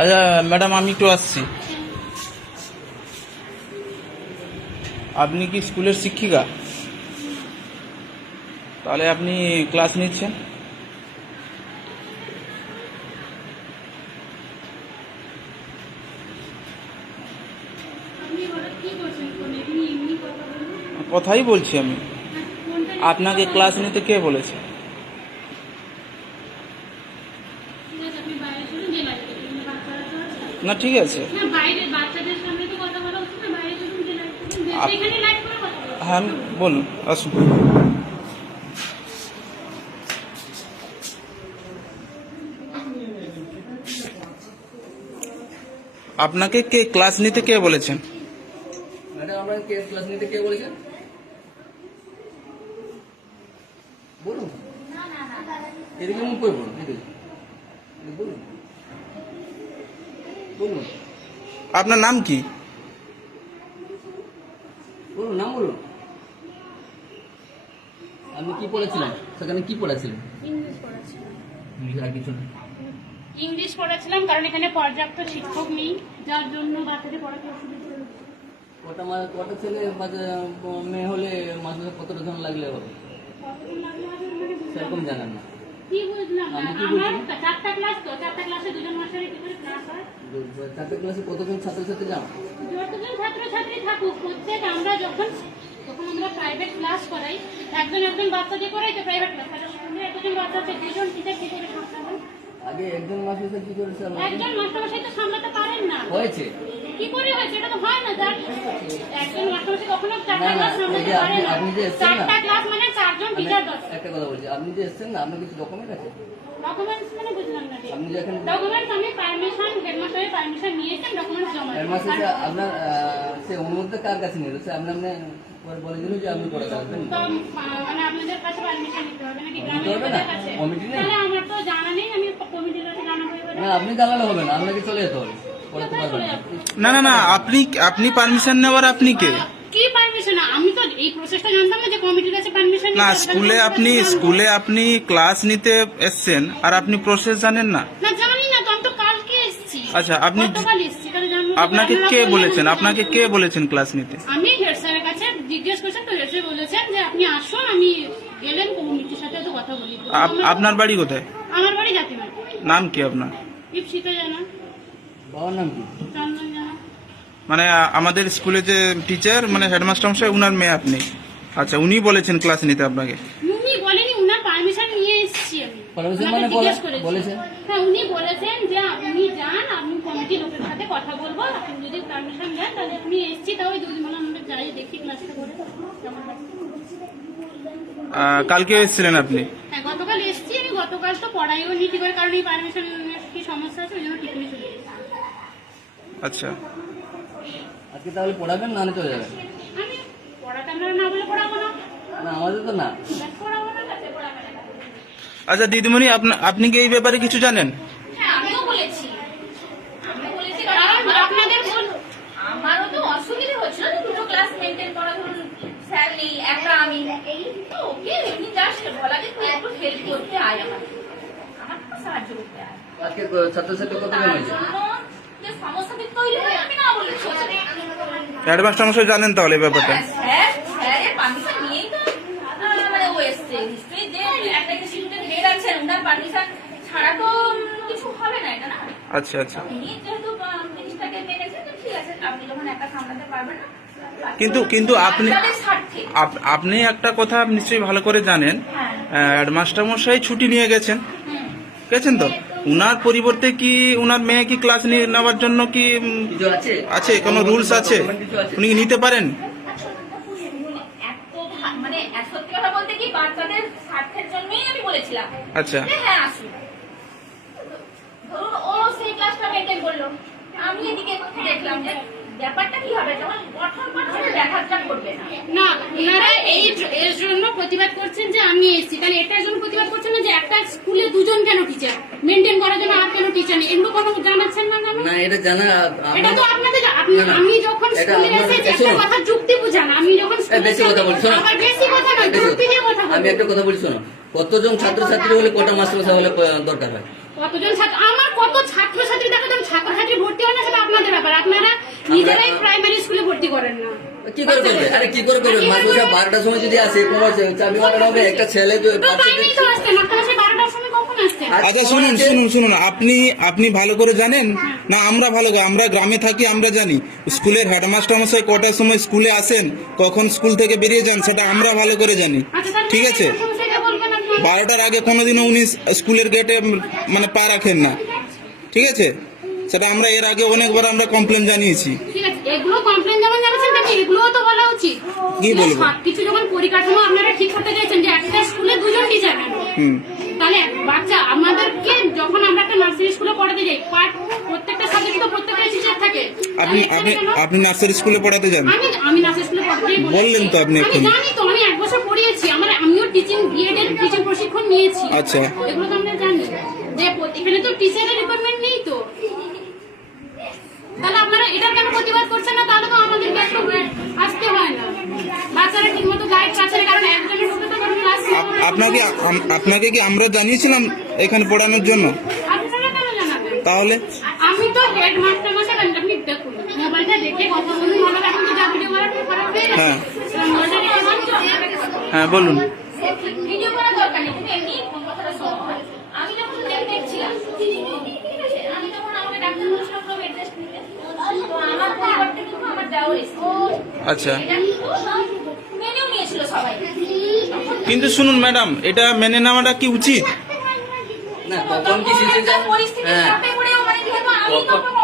আচ্ছা ম্যাডাম, আমি একটু আসছি। আপনি কি স্কুলের শিক্ষিকা? তাহলে আপনি ক্লাস নিচ্ছেন? কথাই বলছি আমি। আপনাকে ক্লাস নিতে কে বলেছে? না ঠিক আছে। হ্যাঁ বলুন, আসুন। আপনাকে কে ক্লাস নিতে কে বলেছেন? ম্যাডাম, আপনাকে কে ক্লাস নিতে কে বলেছেন? বলুন, এদিকে মুখ করে বলুন, এদিকে বলুন, বলুন, আপনার নাম কি? বলুন, নাম বলুন। আপনি কি পড়েছিলেন সেখানে? কি পড়েছিলেন? ইংলিশ পড়াচ্ছিলাম। আর কিছু না? ইংলিশ পড়াচ্ছিলাম কারণ এখানে পর্যাপ্ত শিক্ষক নেই, যার জন্য বাচ্চাদের পড়াতে অসুবিধা হচ্ছে। কটা ছেলে মেয়ে হলে মাসে কতটা জন লাগলে হবে কতদিন লাগলো হবে মানে সেরকম জানেন না? কি বুঝলাম না। আমি কি আমার বলছি? চারটা ক্লাস, তো চারটা ক্লাসে দুজন মাস্টারের কি করে ক্লাস হয়? চারটে ক্লাসে কতজন ছাত্রছাত্রী যান? যতজন ছাত্রছাত্রী থাকুক, প্রত্যেক আমরা যখন আমরা প্রাইভেট ক্লাস করাই, একজন বাচ্চা দিয়ে করাই তো প্রাইভেট ক্লাস, তাহলে স্কুলে একজন বাচ্চা আছে, দুজন টিচার কি করে সামলাবেন? আগে একজন মাস্টার কি করেছে? একজন মাস্টারমশাই তো সামলাতে পারেন না। হয়েছে কি করে হয়েছে? এটা তো হয় না। যার একজন মাস্টারমশাই কখনো না, চারটা না, ক্লাস এই সামলাতে যে পারেন না। আপনি যে এসছেন না, চারটা ক্লাস মানে চারজন টিচার দরকার। একটা কথা বলছি, আপনি যে এসছেন না, আপনার কিছু ডকুমেন্ট আছে? ডকুমেন্টস মানে বুঝলাম না। আপনি যে এখানে ডকুমেন্টস আমি পারমিশন, হেডমাস্টারের পারমিশন নিয়েছেন, ডকুমেন্টস জমা হেডমাস্টার আপনার সে অনুমতি কার কাছে নিল? সে আপনি বলে দিল যে আপনি করে থাকবেন। তো মানে আপনাদের কাছে পারমিশন নিতে হবে নাকি নিতে গ্রামের হবে না? লোকেদের কাছে? কমিটি নেই? তাহলে আমার তো জানা নেই, আমি কমিটির কাছে জানাবো এবারে। না, আপনি জানালে হবে না, আপনাকে চলে যেতে হবে, পড়াতে কোথায় পারবেন চলে না। যাবো? না না না, আপনি পারমিশন নেওয়ার আপনি কে? কি পারমিশন? আমি তো এই প্রসেসটা জানতাম না যে কমিটির কাছে পারমিশন না, স্কুলে আপনি ক্লাস নিতে এসছেন আর আপনি প্রসেস জানেন না? না জানি না তো, আমি তো কালকে এসেছি। আচ্ছা, আপনি গতকাল এসেছি, তাহলে জানবো কি করে? আপনাকে আপনারা কে বললেন বলেছেন? আমি আপনাকে জানবো। কে বলেছেন ক্লাস নিতে? আমি হেড স্যারের কাছে জিজ্ঞেস করছেন, তো হেড স্যার বলেছেন যে আপনি আসুন, আমি গেলেন কমিটির সাথে তো কথা বলি। তো আপনার বাড়ি কোথায়? আমার বাড়ি জাতিমার। নাম কি আপনার? ইপসিতা জানা, বাবার নাম কি? চন্দন জানা। মানে আমাদের স্কুলে যে টিচার, মানে হেডমাস্টার মশাই, উনার মেয়ে আপনি? আচ্ছা, উনি বলেছেন ক্লাস নিতে আপনাকে? উনি বলেনি, উনার পারমিশন নিয়ে এসেছি আমি। Permission ওনাকে মানে জিজ্ঞেস করেছি। বলেছেন? হ্যাঁ, উনি বলেছেন যে আপনি যান, আপনি কমিটির লোকের সাথে কথা বলবো, আপনি যদি পারমিশন দেন তাহলে আপনি এসেছি। তাও ওই দুদিন হলো আমরা যাই দেখি ক্লাসটা করে কেমন লাগছে। কালকে এসেছিলেন আপনি? হ্যাঁ, গতকাল এসেছি আমি। গতকাল তো পড়াইও নি ঠিক করে, কারণ এই পারমিশন কি সমস্যা আছে, ওই জন্য টিফিনে চলে গেছি। আচ্ছা, আজকে তাহলে পড়াবেন না চলে যাবেন? আমি পড়াতে আপনারা না বলে পড়াবো না। না, আমাদের তো না। পড়াবো না, কাছে পড়াবে না। আচ্ছা দিদিমণি, আপনি কি এই ব্যাপারে কিছু জানেন? হ্যাঁ, আমিও বলেছি, কারণ আপনাদের আমারও তো অসুবিধা হচ্ছিল যে দুটো ক্লাস মেনটেন করা, ধরুন স্যার নেই, একটা আমি, এই তো ওকে এমনি জাস্ট বলা যে তুই একটু হেল্প করতে আয়, আমার তো সাহায্য করতে আয়। আজকে ছাত্রছাত্রী কতজন তার হয়েছে? জন্য যে সমস্যা তৈরি হয় আমি না বলেছি। হেডমাস্টার মশাই জানেন তাহলে এই ব্যাপারটা? হ্যাঁ, স্যারের পারমিশন নিয়েই তো মানে ও এসছে। নিশ্চয়ই যে একটা ইনস্টিটিউটের হেড আছেন, ওনার পারমিশন ছাড়া তো কিছু হবে না, এটা না। আচ্ছা আচ্ছা। তিনি যেহেতু জিনিসটাকে মেনেছেন, তো ঠিক আছে, আপনি যখন একা সামলাতে পারবেন না। কিন্তু বাচ্চাদের স্বার্থে। আপনি একটা কথা নিশ্চয়ই ভালো করে জানেন, হেডমাস্টার মশাই ছুটি নিয়ে গেছেন, তো উনার পরিবর্তে কি উনার মেয়ে কি ক্লাস নেওয়ার জন্য কি কিছু আছে? আছে কোনো রুলস আছে? কিছু আছে? উনি কি নিতে পারেন? মানে সত্যি কথা বলতে কি, বাচ্চাদের স্বার্থের জন্যই আমি বলেছিলাম আচ্ছা। যে হ্যাঁ আসুন। ধরুন ও সেই ক্লাসটা মেনটেন করলো, আমি এদিকে দেখলাম যে ব্যাপারটা কি হবে, যখন গঠন করছে দেখাটা করবে না। না, ওনারা এর জন্য প্রতিবাদ করছেন যে আমি এসেছি, তাহলে এটার জন্য প্রতিবাদ করছেন না যে একটা স্কুলে দুজন কেন টিচার মেনটেন করার জন্য, আর কেন টিচার নেই, এগুলো কোনো জানাচ্ছেন না কেন? না, এটা জানা এটা তো আপনাদের আমি যখন এটা স্কুলে আপনাদের- এসেছি একটা শোনো। কথা যুক্তি বুঝান, আমি যখন স্কুলে বেশি কথা বলছো না। আবার বেশি কথা নয়, যুক্তি দিয়ে কথা আমি বলবো। একটা কথা বলি, শোনো। কতজন ছাত্রছাত্রী হলে কটা মাস্টার হলে দরকার হয়? কতজন ছাত্র, আমার কত ছাত্রছাত্রী, দেখো তো আমি ছাত্রছাত্রী নিজেরাই প্রাইমারি স্কুলে ভর্তি করেন না। কি করে করবে? আরে কি করে করবে? মাদ্রাসা 12টার সময় যদি আসে কোনো চাবি মারা হবে, একটা ছেলে তো তো টাইমেই তো আসছে না, ক্লাসে 12টার সময় কখন আসছে? আচ্ছা শুনুন আপনি ভালো করে জানেন না? আমরা আমরা গ্রামে থাকি, আমরা জানি স্কুলের হেডমাস্টার মশাই কটার সময় স্কুলে আসেন, কখন স্কুল থেকে বেরিয়ে যান, সেটা আমরা ভালো করে জানি। আচ্ছা, তাহলে ঠিক আছে, সেটা বলবেন আপনি। 12টার আগে কোনোদিনও উনি স্কুলের গেটে মানে পা রাখেন না। ঠিক আছে, সেটা আমরা এর আগে অনেকবার আমরা কমপ্লেন জানিয়েছি। ঠিক আছে, এগুলো কমপ্লেন যেমন জানাচ্ছেন তেমনি এগুলোও তো বলা উচিত। কি বলবো? সবকিছু যখন পরিকাঠামো আপনারা ঠিক করতে চাইছেন যে একটা স্কুলে 2 জন টিচার কেন, তাহলে বাচ্চা আমাদেরকে যখন আমরা একটা নার্সারি স্কুলে পড়াতে যাই, প্রত্যেকটা সাবজেক্টে তো প্রত্যেকটা টিচার থাকে। আপনি আপনি নার্সারি স্কুলে পড়াতে যান? আমি নার্সারি স্কুলে পড়াতেই বললেন তো আপনি আমি এক্ষুনি। জানি তো, আমি 1 বছর পড়িয়েছি, আমিও টিচিং বিএড এর টিচিং প্রশিক্ষণ নিয়েছি। আচ্ছা। এগুলো তো আমরা জানি যে এখানে তো টিচারের রিকোয়ারমেন্ট নেই তো, তাহলে আপনারা এটার কেন প্রতিবাদ করছেন না? তাহলে তো আমাদেরকে একটু আসতে হয় না, বাচ্চারা ঠিক মতো গাইড পাচ্ছে না, কারণ একজনের সাথে তো কোনো ক্লাস আপনাকে কি আমরা জানিয়েছিলাম এখানে পড়ানোর জন্য? আপনারা কেন জানাবেন? তাহলে আমি তো হেডমাস্টার মশাই, আপনি দেখুন মোবাইলটা দেখে কথা বলুন, মনে রাখুন যে যা ভিডিও করার খারাপ হয়ে গেছে। হ্যাঁ। মোবাইলটা রেখে বন্ধ। হ্যাঁ বলুন। ভিডিও করার দরকার নেই, তুমি এমনি ফোন কথাটা শোনো। আমি যখন দেখছিলাম, ঠিক আছে, আমি তখন আমাকে ডাক্তার বলেছিল কোনো বেড রেস্ট নিতে। তো আমার পরিবারটা কিন্তু আমার যাওয়ার এসেছে। আচ্ছা, এটা কিন্তু মেনেও নিয়েছিল সবাই। কিন্তু শুনুন ম্যাডাম, এটা মেনে নেওয়াটা কি উচিত? না তখন কি সিচুয়েশন? পরিস্থিতি হ্যাঁ চাপে পড়েও মানে যেহেতু আমি তখন